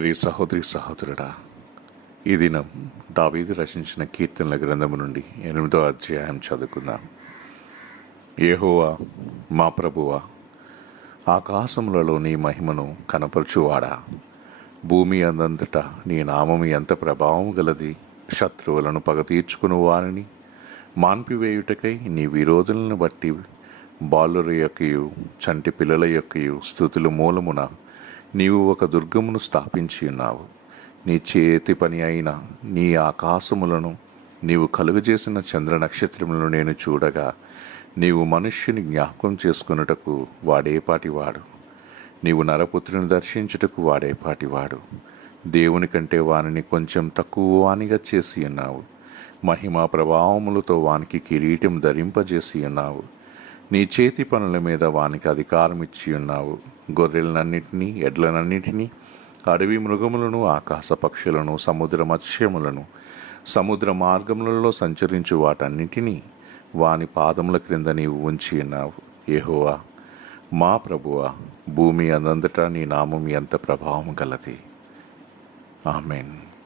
ప్రియ సహోదరి సహోదరుడా ఈ దినం దావీదు రచించిన కీర్తనల గ్రంథము నుండి ఎనిమిదో అధ్యాయం చదువుకుందాం. ఏహోవా మా ప్రభువా ఆకాశములలో నీ మహిమను కనపరచువాడా? భూమి అందంతటా నీ నామము ఎంత ప్రభావం గలది? శత్రువులను పగ తీర్చుకుని వారిని. మాన్పివేయుటకై నీ విరోధులను బట్టి బాలుర యొక్కయు చంటి పిల్లల యొక్కయు స్థుతులు మూలమున నీవు ఒక దుర్గమును స్థాపించి ఉన్నావు. నీ చేతి పని అయిన నీ ఆకాశములను నీవు కలుగజేసిన చంద్ర నక్షత్రములను నేను చూడగా నీవు మనుష్యుని జ్ఞాపకం చేసుకున్నటకు వాడేపాటివాడు నీవు నరపుత్రుని దర్శించుటకు వాడేపాటివాడు దేవుని కంటే వానిని కొంచెం తక్కువ వానిగా చేసి ఉన్నావు. మహిమా ప్రభావములతో వానికి కిరీటం ధరింపజేసి ఉన్నావు. నీ చేతి పనుల మీద వానికి అధికారం ఇచ్చి ఉన్నావు. గొర్రెలనన్నిటినీ ఎడ్లనన్నిటినీ అడవి మృగములను ఆకాశ పక్షులను సముద్ర మత్స్యములను సముద్ర మార్గములలో సంచరించు వాటన్నిటినీ వాని పాదముల క్రింద నీవు ఉంచి ఉన్నావు. ఏహోవా మా ప్రభువా భూమి అందంతటా నీ నామం ఎంత ప్రభావం గలది. ఆమెన్.